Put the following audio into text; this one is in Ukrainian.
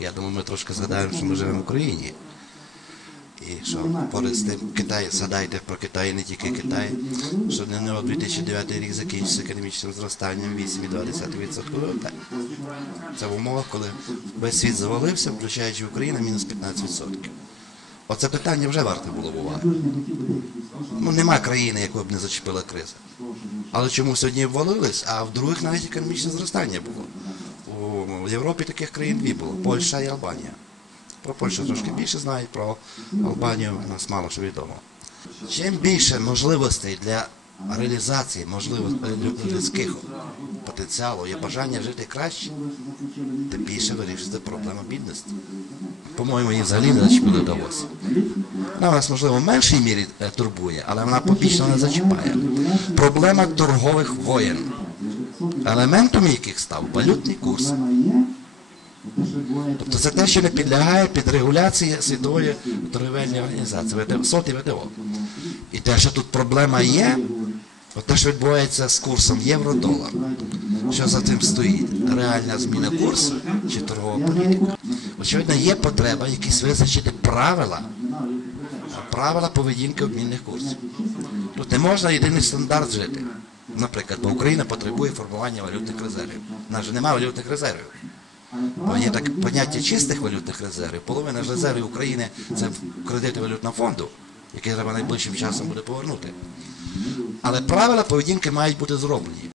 Я думаю, ми трошки згадаємо, що ми живемо в Україні. І що поряд з тим Китай, згадайте про Китай, не тільки Китай, що для нього 2009 рік закінчився економічним зростанням 8,2% ВВП. Це в умовах, коли весь світ завалився, включаючи Україну, мінус 15%. Оце питання вже варте було б уваги. Ну, нема країни, яку б не зачепила криза. Але чомусь одні обвалились, а в других навіть економічне зростання було. В Європі таких країн дві було Польща і Албанія. Про Польщу трошки більше знають, про Албанію нас мало що відомо. Чим більше можливостей для реалізації можливостей людських потенціалу є бажання жити краще, тим більше вирішується проблема бідності. По-моєму, її взагалі не зачепили Давосі. Вона нас, можливо, в меншій мірі е, турбує, але вона побічно не зачіпає. Проблема торгових воєн, елементом яких став валютний курс. Тобто це те, що не підлягає під регуляції світової торговельної організації, СОТ і ВТО. І те, що тут проблема є, те, що відбувається з курсом євро-долар, що за цим стоїть? Реальна зміна курсу чи торгова політика? Очевидно, є потреба якісь визначити правила, правила поведінки обмінних курсів. Тут не можна єдиний стандарт жити. Наприклад, бо Україна потребує формування валютних резервів. У нас же немає валютних резервів. Бо є так поняття чистих валютних резервів. Половина ж резервів України це кредити валютного фонду, який треба найближчим часом буде повернути. Але правила поведінки мають бути зроблені.